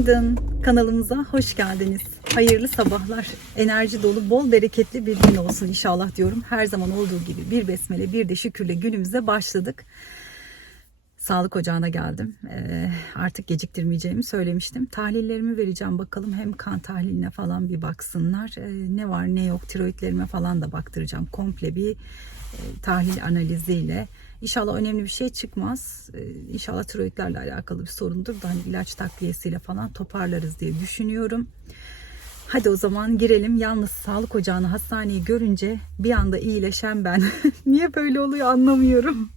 Günaydın. Kanalımıza hoş geldiniz. Hayırlı sabahlar. Enerji dolu, bol bereketli bir gün olsun inşallah diyorum. Her zaman olduğu gibi bir besmele, bir de şükürle günümüze başladık. Sağlık ocağına geldim. Ee, artık geciktirmeyeceğimi söylemiştim. Tahlillerimi vereceğim bakalım. Hem kan tahliline falan bir baksınlar. Ee, ne var ne yok tiroidlerime falan da baktıracağım. Komple bir e, tahlil analiziyle. İnşallah önemli bir şey çıkmaz. Ee, İnşallah tiroidlerle alakalı bir sorundur da hani ilaç takviyesiyle falan toparlarız diye düşünüyorum. Hadi o zaman girelim. Yalnız sağlık ocağını hastaneyi görünce bir anda iyileşen ben. Niye böyle oluyor anlamıyorum.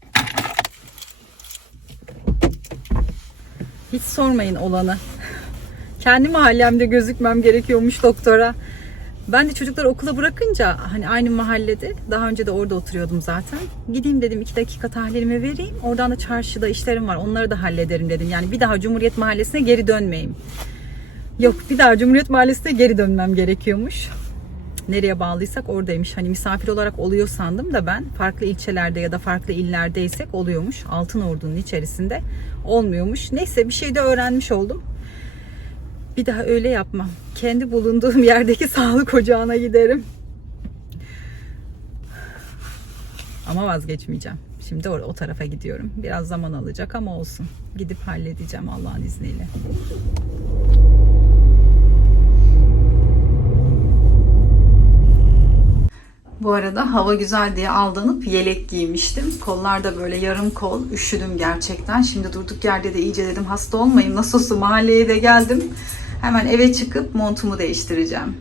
Hiç sormayın olanı. Kendi mahallemde gözükmem gerekiyormuş doktora. Ben de çocukları okula bırakınca hani aynı mahallede daha önce de orada oturuyordum zaten. Gideyim dedim iki dakika tahlilimi vereyim. Oradan da çarşıda işlerim var onları da hallederim dedim. Yani bir daha Cumhuriyet Mahallesi'ne geri dönmeyeyim. Yok bir daha Cumhuriyet Mahallesi'ne geri dönmem gerekiyormuş. Nereye bağlıysak oradaymış. Hani misafir olarak oluyor sandım da ben farklı ilçelerde ya da farklı illerdeysek oluyormuş. Altın Ordu'nun içerisinde olmuyormuş. Neyse bir şey de öğrenmiş oldum. Bir daha öyle yapmam. Kendi bulunduğum yerdeki sağlık ocağına giderim. Ama vazgeçmeyeceğim. Şimdi o, o tarafa gidiyorum. Biraz zaman alacak ama olsun. Gidip halledeceğim Allah'ın izniyle. Bu arada hava güzel diye aldanıp yelek giymiştim. Kollar da böyle yarım kol. Üşüdüm gerçekten. Şimdi durduk yerde de iyice dedim hasta olmayayım. Nasıl olsa mahalleye de geldim. Hemen eve çıkıp montumu değiştireceğim.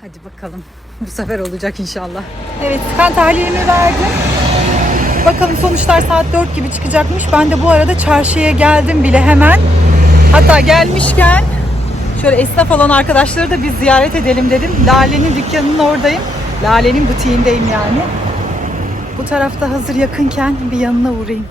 Hadi bakalım. Bu sefer olacak inşallah. Evet kan tahlilimi verdim. Bakalım sonuçlar saat 4 gibi çıkacakmış. Ben de bu arada çarşıya geldim bile hemen. Hatta gelmişken şöyle esnaf olan arkadaşları da bir ziyaret edelim dedim. Lale'nin dükkanının oradayım. Lale'nin butiğindeyim yani. Bu tarafta hazır yakınken bir yanına uğrayayım.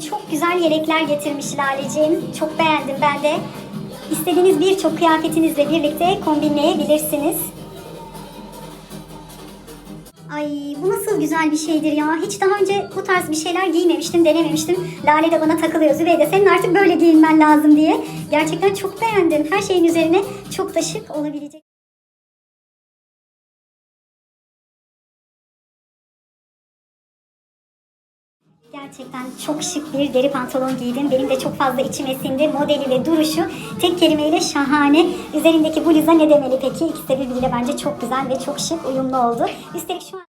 Çok güzel yelekler getirmiş Laleciğim. Çok beğendim ben de. İstediğiniz birçok kıyafetinizle birlikte kombinleyebilirsiniz. Ay bu nasıl güzel bir şeydir ya. Hiç daha önce bu tarz bir şeyler giymemiştim, denememiştim. Lale de bana takılıyor. Zübeyde senin artık böyle giyinmen lazım diye. Gerçekten çok beğendim. Her şeyin üzerine çok da şık olabilecek. Gerçekten çok şık bir deri pantolon giydim. Benim de çok fazla içime sindi. Modeli ve duruşu tek kelimeyle şahane. Üzerindeki bluza ne demeli peki? İkisi de birbiriyle bence çok güzel ve çok şık uyumlu oldu. Üstelik şu an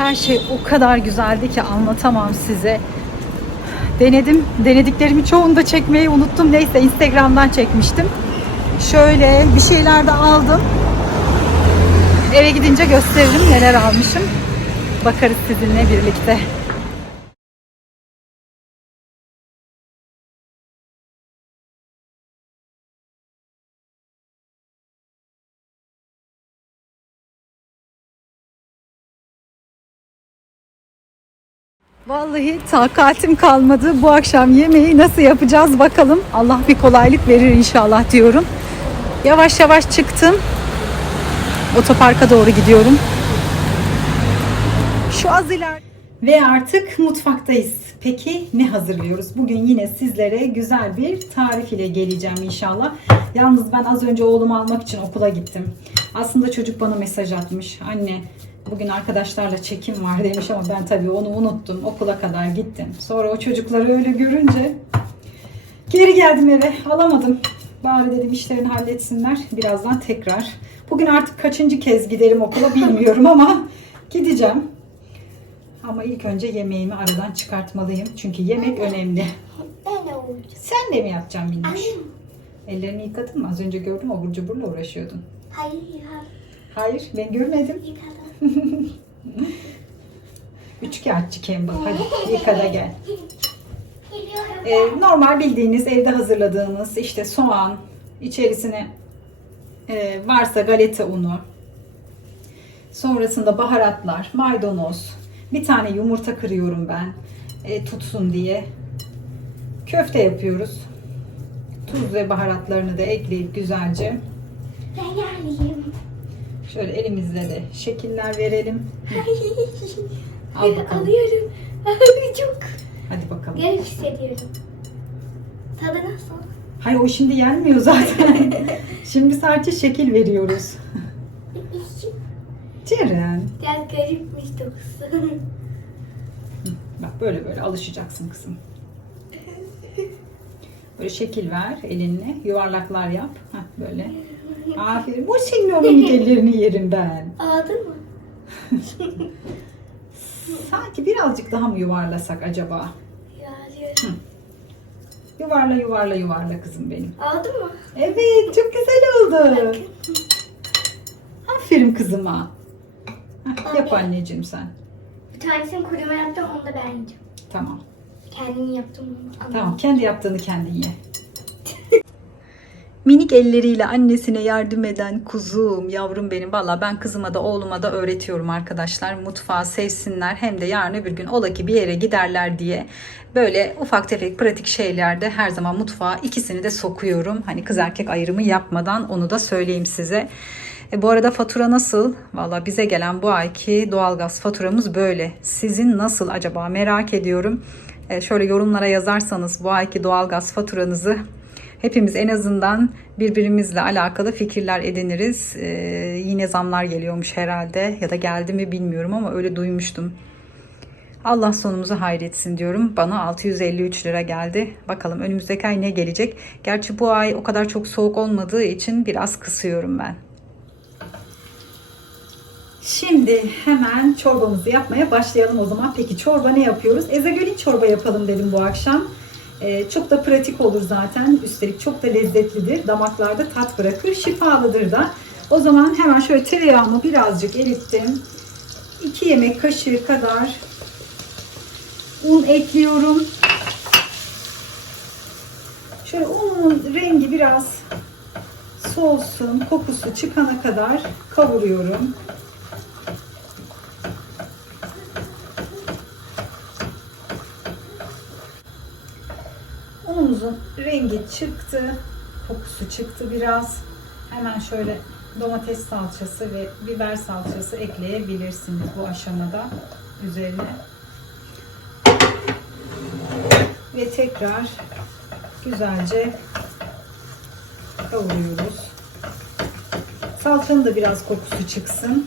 Her şey o kadar güzeldi ki anlatamam size. Denedim. Denediklerimi çoğunu da çekmeyi unuttum. Neyse Instagram'dan çekmiştim. Şöyle bir şeyler de aldım. Eve gidince gösteririm neler almışım. Bakarız sizinle birlikte. Vallahi takatim kalmadı. Bu akşam yemeği nasıl yapacağız bakalım. Allah bir kolaylık verir inşallah diyorum. Yavaş yavaş çıktım. Otoparka doğru gidiyorum. Şu az iler Ve artık mutfaktayız. Peki ne hazırlıyoruz? Bugün yine sizlere güzel bir tarif ile geleceğim inşallah. Yalnız ben az önce oğlumu almak için okula gittim. Aslında çocuk bana mesaj atmış. Anne bugün arkadaşlarla çekim var demiş ama ben tabii onu unuttum. Okula kadar gittim. Sonra o çocukları öyle görünce geri geldim eve. Alamadım. Bari dedim işlerini halletsinler. Birazdan tekrar. Bugün artık kaçıncı kez giderim okula bilmiyorum ama gideceğim. Ama ilk önce yemeğimi aradan çıkartmalıyım. Çünkü yemek önemli. Ben de olacağım. Sen de mi yapacaksın Minnoş? Ellerini yıkadın mı? Az önce gördüm abur cuburla uğraşıyordun. Hayır. Hayır ben görmedim. Yıkadım. Üçkağıtçı Campbell. Hadi yıka da gel. Ee, normal bildiğiniz evde hazırladığınız işte soğan, içerisine e, varsa galeta unu, sonrasında baharatlar, maydanoz, bir tane yumurta kırıyorum ben e, tutsun diye. Köfte yapıyoruz. Tuz ve baharatlarını da ekleyip güzelce Ben. Şöyle elimizle de şekiller verelim. Al bakalım. Alıyorum. Çok Hadi bakalım. garip hissediyorum. Tadı nasıl? Hayır o şimdi yenmiyor zaten. şimdi sadece şekil veriyoruz. Ceren. Biraz garipmiş dokusu. Bak böyle böyle alışacaksın kızım. Böyle şekil ver elinle. Yuvarlaklar yap. Heh, böyle. Aferin. Bu senin o minik ellerini yerim ben. Ağladın mı? Sanki birazcık daha mı yuvarlasak acaba? Yağlıyorum. Yuvarla yuvarla yuvarla kızım benim. Ağladın mı? Evet çok güzel oldu. Aferin kızıma. Heh, yap anneciğim sen. Bir tanesini kuruma yaptım onu da ben yiyeceğim. Tamam. Kendim yaptım onu. Tamam kendi yaptığını kendin ye. Minik elleriyle annesine yardım eden kuzum, yavrum benim. Valla ben kızıma da oğluma da öğretiyorum arkadaşlar. Mutfağı sevsinler hem de yarın öbür gün ola ki bir yere giderler diye. Böyle ufak tefek pratik şeylerde her zaman mutfağa ikisini de sokuyorum. Hani kız erkek ayrımı yapmadan onu da söyleyeyim size. E, bu arada fatura nasıl? Valla bize gelen bu ayki doğalgaz faturamız böyle. Sizin nasıl acaba merak ediyorum. E, şöyle yorumlara yazarsanız bu ayki doğalgaz faturanızı hepimiz en azından birbirimizle alakalı fikirler ediniriz. E, yine zamlar geliyormuş herhalde ya da geldi mi bilmiyorum ama öyle duymuştum. Allah sonumuzu hayretsin diyorum. Bana 653 lira geldi. Bakalım önümüzdeki ay ne gelecek? Gerçi bu ay o kadar çok soğuk olmadığı için biraz kısıyorum ben. Şimdi hemen çorbamızı yapmaya başlayalım o zaman. Peki çorba ne yapıyoruz? Ezogelin çorba yapalım dedim bu akşam. Ee, çok da pratik olur zaten. Üstelik çok da lezzetlidir. Damaklarda tat bırakır. Şifalıdır da. O zaman hemen şöyle tereyağımı birazcık erittim. 2 yemek kaşığı kadar un ekliyorum. Şöyle unun rengi biraz soğusun, kokusu çıkana kadar kavuruyorum. Unumuzun rengi çıktı, kokusu çıktı biraz. Hemen şöyle domates salçası ve biber salçası ekleyebilirsiniz bu aşamada üzerine. Ve tekrar güzelce kavuruyoruz. Salçanın da biraz kokusu çıksın.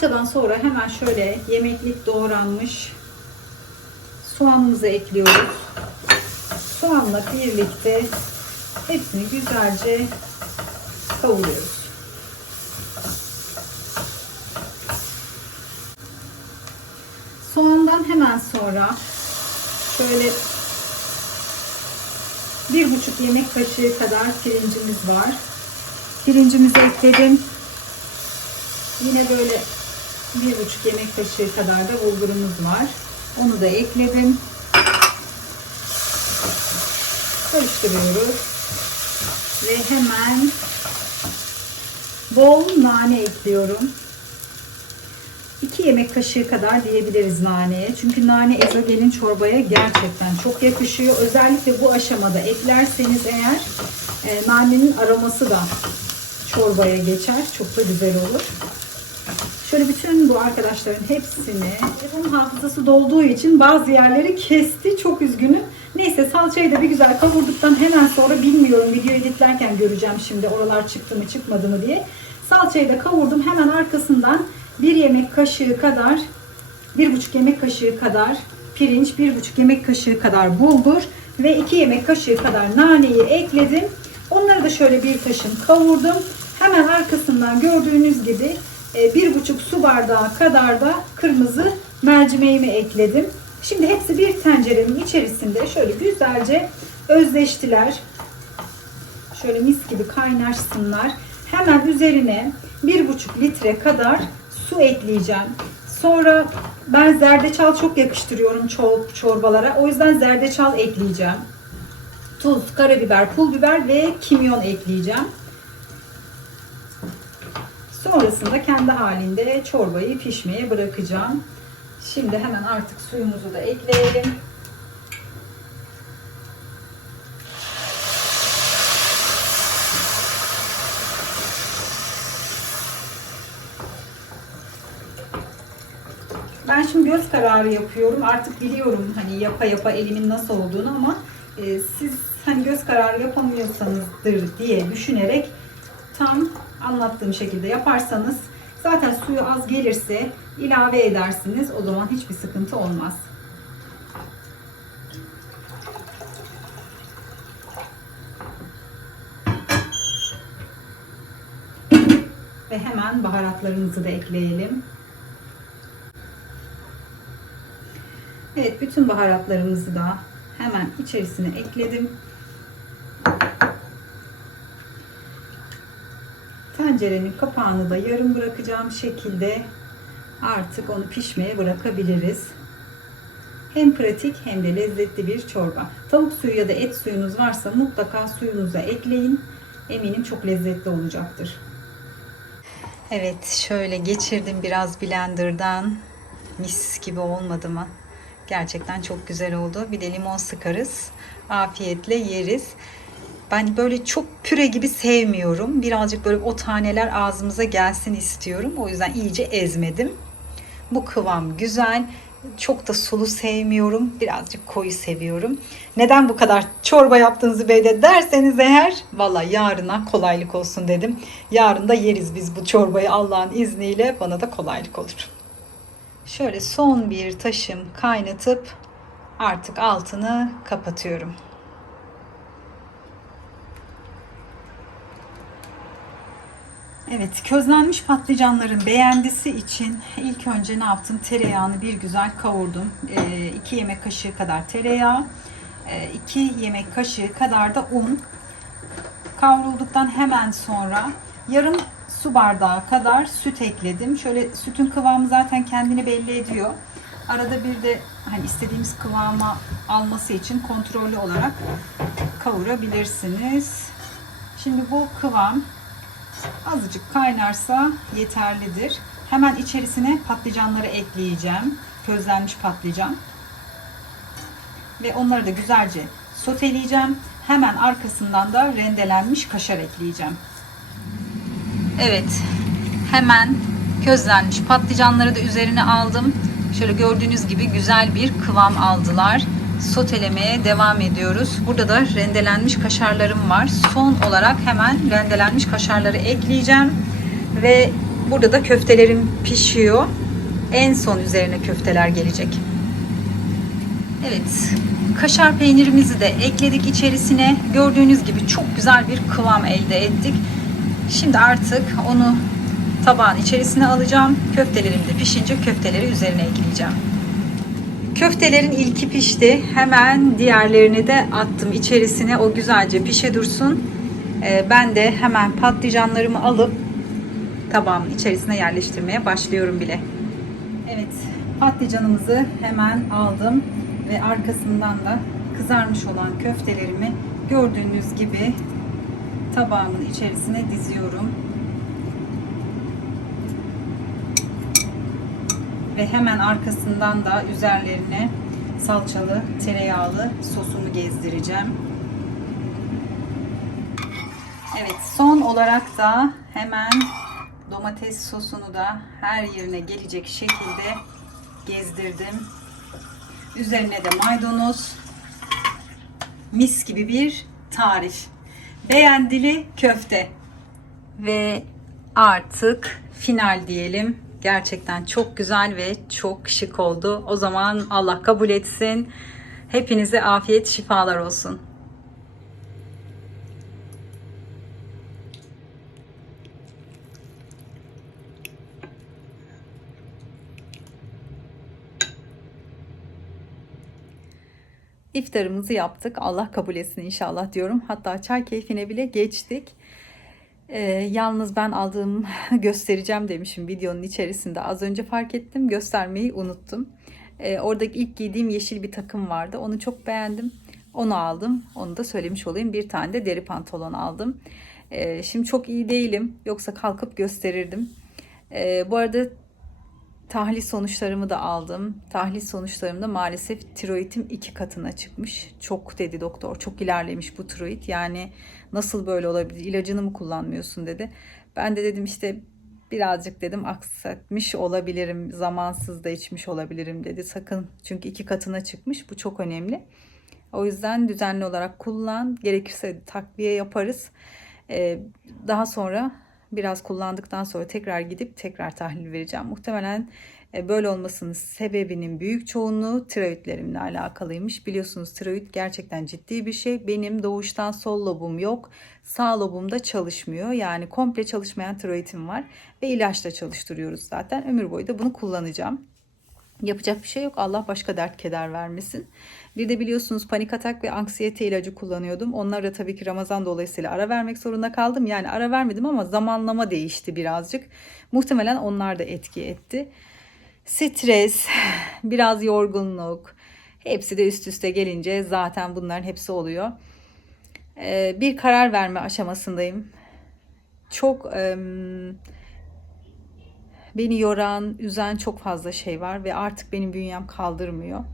Salçadan sonra hemen şöyle yemeklik doğranmış soğanımızı ekliyoruz. Soğanla birlikte hepsini güzelce kavuruyoruz. Soğandan hemen sonra şöyle bir buçuk yemek kaşığı kadar pirincimiz var. Pirincimizi ekledim. Yine böyle bir buçuk yemek kaşığı kadar da bulgurumuz var. Onu da ekledim. Karıştırıyoruz. Ve hemen bol nane ekliyorum. 2 yemek kaşığı kadar diyebiliriz naneye. Çünkü nane ezogelin çorbaya gerçekten çok yakışıyor. Özellikle bu aşamada eklerseniz eğer e, nanenin aroması da çorbaya geçer. Çok da güzel olur. Şöyle bütün bu arkadaşların hepsini telefonun hafızası dolduğu için bazı yerleri kesti. Çok üzgünüm. Neyse salçayı da bir güzel kavurduktan hemen sonra bilmiyorum video editlerken göreceğim şimdi oralar çıktı mı çıkmadı mı diye. Salçayı da kavurdum. Hemen arkasından bir yemek kaşığı kadar bir buçuk yemek kaşığı kadar pirinç, bir buçuk yemek kaşığı kadar bulgur ve iki yemek kaşığı kadar naneyi ekledim. Onları da şöyle bir taşım kavurdum. Hemen arkasından gördüğünüz gibi bir buçuk su bardağı kadar da kırmızı mercimeğimi ekledim. Şimdi hepsi bir tencerenin içerisinde şöyle güzelce özleştiler. Şöyle mis gibi kaynaşsınlar. Hemen üzerine bir buçuk litre kadar su ekleyeceğim. Sonra ben zerdeçal çok yakıştırıyorum çor- çorbalara. O yüzden zerdeçal ekleyeceğim. Tuz, karabiber, pul biber ve kimyon ekleyeceğim. Sonrasında kendi halinde çorbayı pişmeye bırakacağım. Şimdi hemen artık suyumuzu da ekleyelim. Ben şimdi göz kararı yapıyorum. Artık biliyorum hani yapa yapa elimin nasıl olduğunu ama e, siz hani göz kararı yapamıyorsanızdır diye düşünerek tam anlattığım şekilde yaparsanız zaten suyu az gelirse ilave edersiniz. O zaman hiçbir sıkıntı olmaz. Ve hemen baharatlarımızı da ekleyelim. Evet, bütün baharatlarımızı da hemen içerisine ekledim. Tencerenin kapağını da yarım bırakacağım şekilde artık onu pişmeye bırakabiliriz. Hem pratik hem de lezzetli bir çorba. Tavuk suyu ya da et suyunuz varsa mutlaka suyunuza ekleyin. Eminim çok lezzetli olacaktır. Evet, şöyle geçirdim biraz blenderdan. Mis gibi olmadı mı? Gerçekten çok güzel oldu. Bir de limon sıkarız. Afiyetle yeriz. Ben böyle çok püre gibi sevmiyorum. Birazcık böyle o taneler ağzımıza gelsin istiyorum. O yüzden iyice ezmedim. Bu kıvam güzel. Çok da sulu sevmiyorum. Birazcık koyu seviyorum. Neden bu kadar çorba yaptığınızı beyde derseniz eğer valla yarına kolaylık olsun dedim. Yarın da yeriz biz bu çorbayı Allah'ın izniyle. Bana da kolaylık olur. Şöyle son bir taşım kaynatıp artık altını kapatıyorum. Evet, közlenmiş patlıcanların beğendisi için ilk önce ne yaptım? Tereyağını bir güzel kavurdum. 2 yemek kaşığı kadar tereyağı, 2 yemek kaşığı kadar da un. Kavrulduktan hemen sonra yarım su bardağı kadar süt ekledim. Şöyle sütün kıvamı zaten kendini belli ediyor. Arada bir de hani istediğimiz kıvama alması için kontrollü olarak kavurabilirsiniz. Şimdi bu kıvam azıcık kaynarsa yeterlidir. Hemen içerisine patlıcanları ekleyeceğim. Közlenmiş patlıcan. Ve onları da güzelce soteleyeceğim. Hemen arkasından da rendelenmiş kaşar ekleyeceğim. Evet. Hemen közlenmiş patlıcanları da üzerine aldım. Şöyle gördüğünüz gibi güzel bir kıvam aldılar. Sotelemeye devam ediyoruz. Burada da rendelenmiş kaşarlarım var. Son olarak hemen rendelenmiş kaşarları ekleyeceğim. Ve burada da köftelerim pişiyor. En son üzerine köfteler gelecek. Evet. Kaşar peynirimizi de ekledik içerisine. Gördüğünüz gibi çok güzel bir kıvam elde ettik. Şimdi artık onu tabağın içerisine alacağım. Köftelerim de pişince köfteleri üzerine ekleyeceğim. Köftelerin ilki pişti. Hemen diğerlerini de attım içerisine. O güzelce pişe dursun. Ee, ben de hemen patlıcanlarımı alıp tabağımın içerisine yerleştirmeye başlıyorum bile. Evet, patlıcanımızı hemen aldım ve arkasından da kızarmış olan köftelerimi gördüğünüz gibi tabağımın içerisine diziyorum. Ve hemen arkasından da üzerlerine salçalı, tereyağlı sosumu gezdireceğim. Evet, son olarak da hemen domates sosunu da her yerine gelecek şekilde gezdirdim. Üzerine de maydanoz. Mis gibi bir tarif. Beğendili köfte. Ve artık final diyelim. Gerçekten çok güzel ve çok şık oldu. O zaman Allah kabul etsin. Hepinize afiyet şifalar olsun. İftarımızı yaptık. Allah kabul etsin inşallah diyorum. Hatta çay keyfine bile geçtik. Ee, yalnız ben aldığım göstereceğim demişim videonun içerisinde. Az önce fark ettim. Göstermeyi unuttum. Ee, oradaki ilk giydiğim yeşil bir takım vardı. Onu çok beğendim. Onu aldım. Onu da söylemiş olayım. Bir tane de deri pantolon aldım. Ee, şimdi çok iyi değilim. Yoksa kalkıp gösterirdim. Ee, bu arada Tahlil sonuçlarımı da aldım. Tahlil sonuçlarımda maalesef tiroidim iki katına çıkmış. Çok dedi doktor. Çok ilerlemiş bu tiroid. Yani nasıl böyle olabilir? İlacını mı kullanmıyorsun dedi. Ben de dedim işte birazcık dedim aksatmış olabilirim. Zamansız da içmiş olabilirim dedi. Sakın çünkü iki katına çıkmış. Bu çok önemli. O yüzden düzenli olarak kullan. Gerekirse takviye yaparız. Ee, daha sonra biraz kullandıktan sonra tekrar gidip tekrar tahlil vereceğim. Muhtemelen e, böyle olmasının sebebinin büyük çoğunluğu tiroidlerimle alakalıymış. Biliyorsunuz tiroid gerçekten ciddi bir şey. Benim doğuştan sol lobum yok. Sağ lobum da çalışmıyor. Yani komple çalışmayan tiroidim var. Ve ilaçla çalıştırıyoruz zaten. Ömür boyu da bunu kullanacağım. Yapacak bir şey yok. Allah başka dert keder vermesin. Bir de biliyorsunuz panik atak ve anksiyete ilacı kullanıyordum. Onlara tabii ki Ramazan dolayısıyla ara vermek zorunda kaldım. Yani ara vermedim ama zamanlama değişti birazcık. Muhtemelen onlar da etki etti. Stres, biraz yorgunluk, hepsi de üst üste gelince zaten bunların hepsi oluyor. Ee, bir karar verme aşamasındayım. Çok... Beni yoran, üzen çok fazla şey var ve artık benim bünyem kaldırmıyor.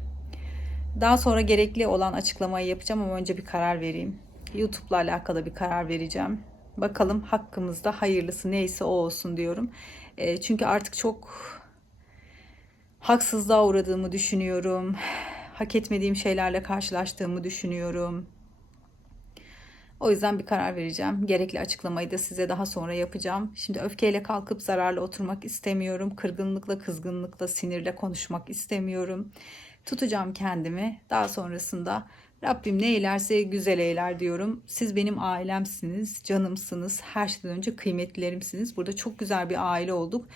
Daha sonra gerekli olan açıklamayı yapacağım ama önce bir karar vereyim. YouTube'la alakalı bir karar vereceğim. Bakalım hakkımızda hayırlısı neyse o olsun diyorum. E, çünkü artık çok haksızlığa uğradığımı düşünüyorum. Hak etmediğim şeylerle karşılaştığımı düşünüyorum. O yüzden bir karar vereceğim. Gerekli açıklamayı da size daha sonra yapacağım. Şimdi öfkeyle kalkıp zararla oturmak istemiyorum. Kırgınlıkla, kızgınlıkla, sinirle konuşmak istemiyorum. Tutacağım kendimi. Daha sonrasında Rabbim ne eylerse güzel eyler diyorum. Siz benim ailemsiniz, canımsınız. Her şeyden önce kıymetlilerimsiniz. Burada çok güzel bir aile olduk.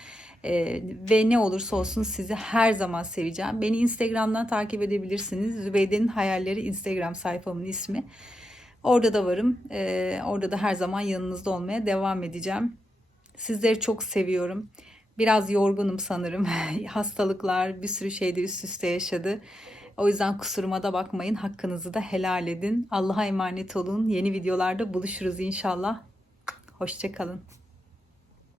Ee, ve ne olursa olsun sizi her zaman seveceğim. Beni Instagram'dan takip edebilirsiniz. Zübeyde'nin Hayalleri Instagram sayfamın ismi. Orada da varım. Ee, orada da her zaman yanınızda olmaya devam edeceğim. Sizleri çok seviyorum. Biraz yorgunum sanırım. Hastalıklar bir sürü şeyde üst üste yaşadı. O yüzden kusuruma da bakmayın. Hakkınızı da helal edin. Allah'a emanet olun. Yeni videolarda buluşuruz inşallah. Hoşçakalın.